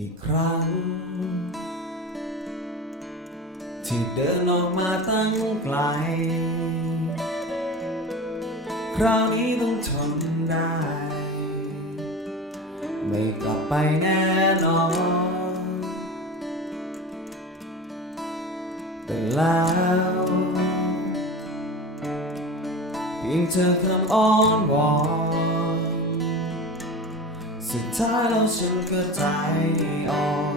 อีกครั้ง ที่เดินออกมาตั้งไกล คราวนี้ต้องทนได้ ไม่กลับไปแน่นอน แต่แล้ว เพียงเธอคำอ้อนวอน สุดท้ายแล้วฉันก็ใจอ่อน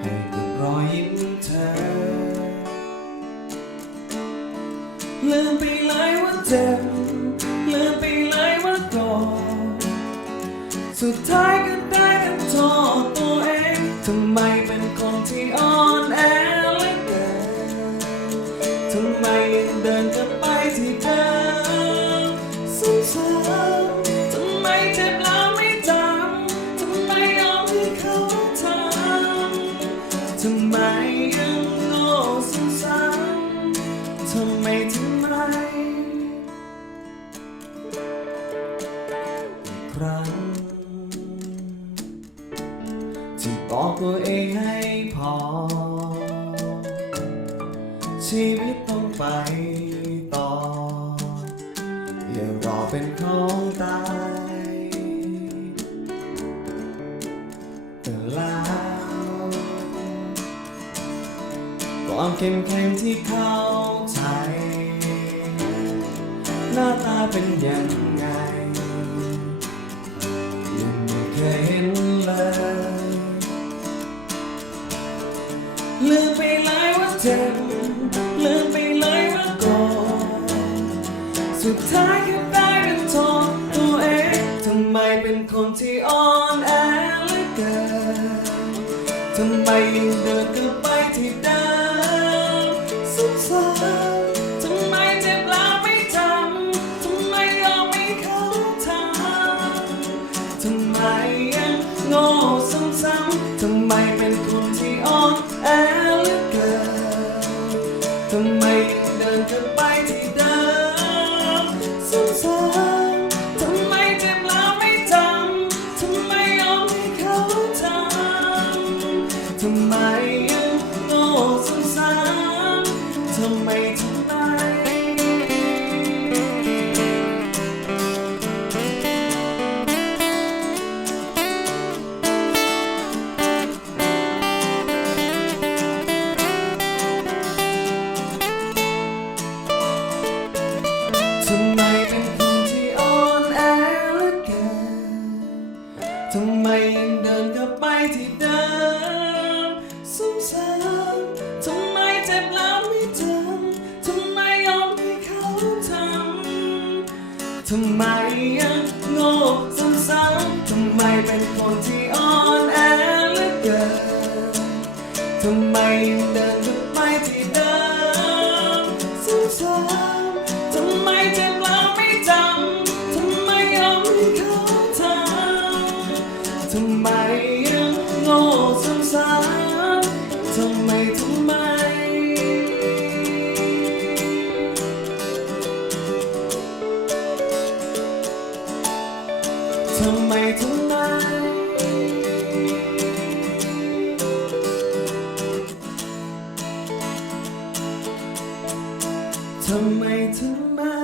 ให้กับรอยยิ้มเธอ ลืมไปเลยว่าเจ็บ ลืมไปเลยว่าโกรธสุดท้ายก็ได้แต่ทน รั้ง ที่บอกตัวเองให้พอ ชีวิตต้องไปต่อ อย่ารอเป็นของตายแต่แล้วความเข้มแข็งที่เข้าใจหน้าตาเป็นยังไงยัง เจ็บลืมไปเลยว่าโกรธสุดท้ายก็ได้เป็นโทษตัวเองทำไมเป็นคนที่อ่อนแอเหลือเกินทำไมยังเดินกลับไปที่เดิมซ้ำๆทำไมเจ็บแล้วไม่จำทำไมยอมให้เขาทำทำไมยังโง่ซ้ำๆทำไมเป็นคนที่อ่อนแอ ทำไมทำไมทำไมเป็นคนที่อ่อนแอเหลือเกินทำไมยังเดินกลับไปที่ ไมยังโง่ซ้ำๆทำไมเป็นคนที่ ทำไมทำไม ทำไมทำไม